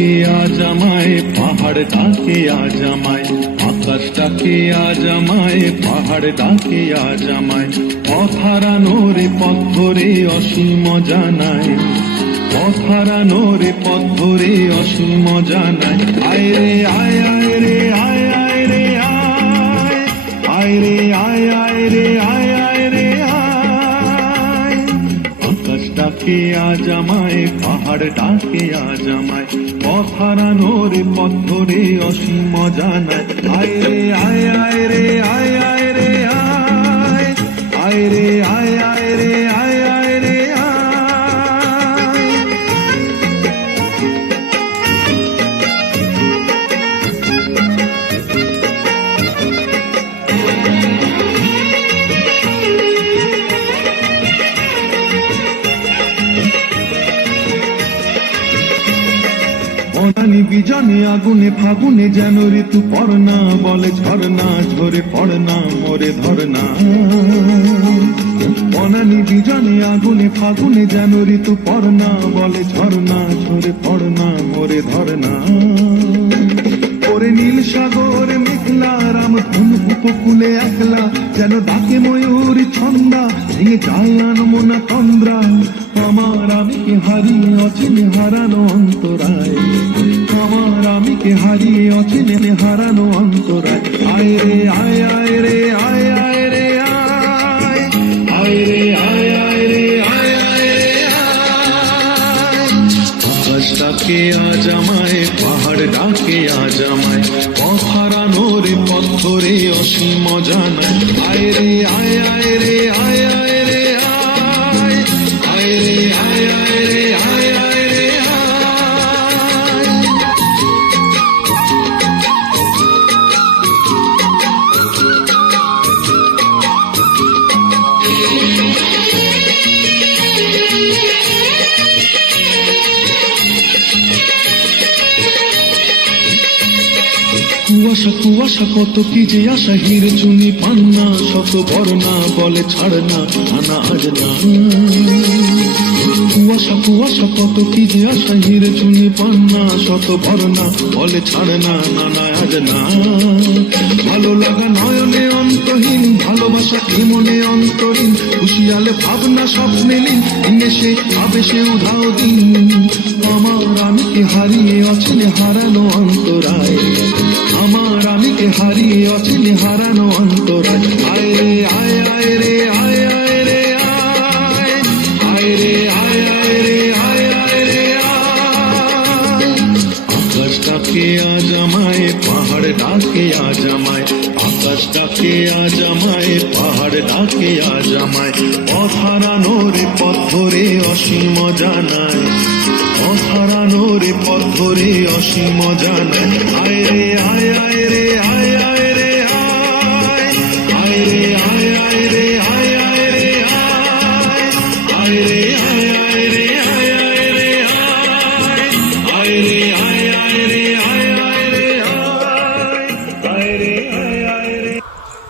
ডাকে আজ আমায়, পাহাড় ডাকে আজ আমায়, আকাশ ডাকে আজ আমায়, পাহাড় ডাকে আজ আমায়। পথ হারানো রে পথ ধরে অসীম জানায়, পথ হারানো রে পথ ধরে অসীম জানায়। আয় রে আয়, আয় রে আয়, আয় রে আয়, আয় রে আয়, আয় রে আয়, আয় রে আয়। আকাশ ডাকে আজ আমায়, পাহাড় ডাকে আজ আমায়, পথ হারানো রে পথ ধরে অসীম জানায়। আয় রে আয়, আয় রে আয়, আয় রে আয়, আয় রে আয়, আয় রে আয়, আয় রে আয়। অনানি বিজনে আগুনে ফাগুনে যেন ঋতু পড়না, বলে ঝরনা ঝরে পড়না মোরে ধরনা। অনানি বিজনে আগুনে ফাগুনে যেন ঋতু পড়না, বলে ঝরনা ঝরে পড়না মোরে ধরনা। ওরে নীল সাগর মেঘলা রাম ধন উপকূলে একলা, যেন ডাকে ময়ূর ছন্দা ভেঙে যায় আনমনা তন্দ্রা। আমার আমিকে হারিয়ে অচিনে হারানো অন্তরায়, আমার আমিকে হারিয়ে অচিনে হারানো অন্তরায়। আয় রে আয়, আয় রে আয়, আয় রে আয়, আয় রে আয়, আয় রে আয়, আয় রে আয়। আকাশ ডাকে আজ আমায়, পাহাড় ডাকে আজ আমায়, পথ হারানো রে পথ ধরে অসীম জানায়। আয় রে আয়, আয় রে আয়, আয় রে আয়, আয় রে আয়, আয় রে আয়, আয় রে আয়। কুয়াশা কুয়াশা কত কি যে আশা, হিরে চুনি পান্না শত বর্ণা, বলে ছাড় না আনা আজ না। কুয়াশা কুয়াশা কত কি যে আশা, হিরে চুনি পান্না শত বর্ণা, বলে ছাড় না নানা আজ না। ভালো লাগা নয়নে অন্তহীন, ভালোবাসা কি মনে অন্তরীণ, খুশিয়ালে ভাবনা স্বপ্নে লীন, এসে আবেশে উধাও দিন। আমার আমিকে হারিয়ে অচিনে হারানো অন্তরায়, আমার আমিকে হারিয়ে অচিনে হারানো অন্তরায়। আয় রে আয়, আয় রে আয়, আয় রে আয়, আয় রে আয়, আয় রে আয়, আয় রে আয়। আকাশ ডাকে আজ আমায়, পাহাড় ডাকে আজ আমায়, আকাশ ডাকে আজ আমায়, পাহাড় ডাকে আজ আমায়। পথ হারানো রে পথ ধরে অসীম জানায়, পথ হারানো রে পথ ধরে অসীম জানায়। আয় রে আয়, আয় রে আয়, আয়